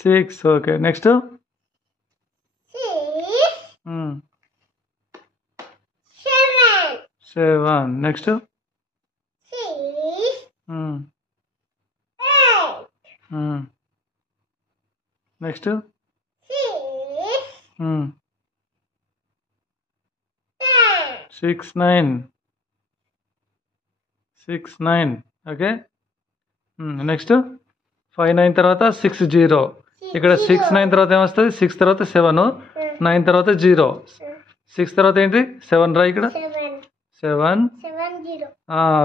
six okay next seven next next 6 9 okay next 5 9 తర్వాత 6 0 ఇక్కడ 6 9 తర్వాత ఏమొస్తుంది 6 తర్వాత 7 9 తర్వాత 0 6 తర్వాత ఏంటి 7 రా ఇక్కడ 7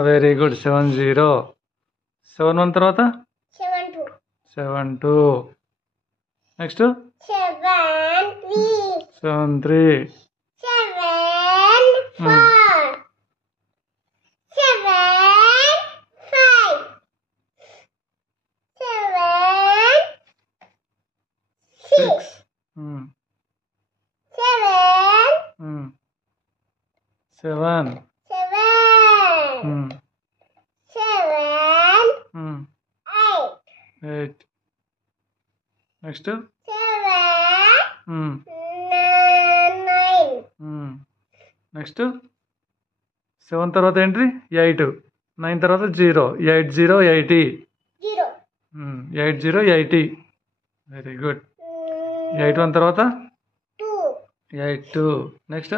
వెరీ గుడ్ 7 0 7 1 తర్వాత 7 2 నెక్స్ట్ 7 3 6 7 8 నెక్స్ట్ నెక్స్ట్ 7 తర్వాత ఏంటి 8 9 తర్వాత 0 8 0 80 8 0 80 వెరీ గుడ్ 8 1 తర్వాత 8 2 నెక్స్ట్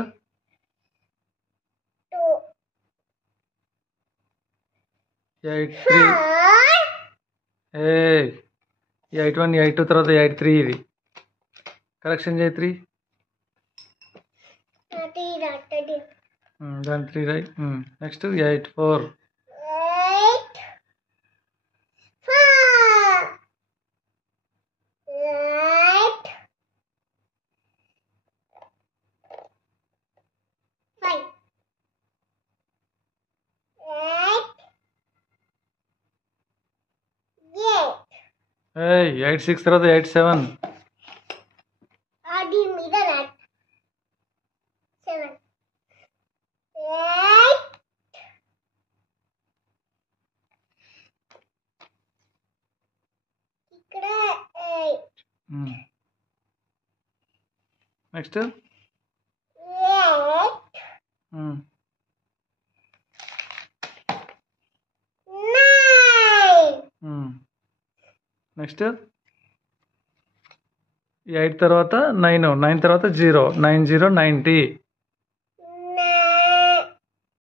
8 3 8 1 8 2 తర్వాత 8 3 ఇది కరెక్షన్ చేయి 3 దాని 3 రైట్ నెక్స్ట్ 8 4 8 6 తర్వాత 8 7 నెక్స్ట్ నెక్స్ట్ 8 తర్వాత 9 9 తర్వాత 0 9 0 90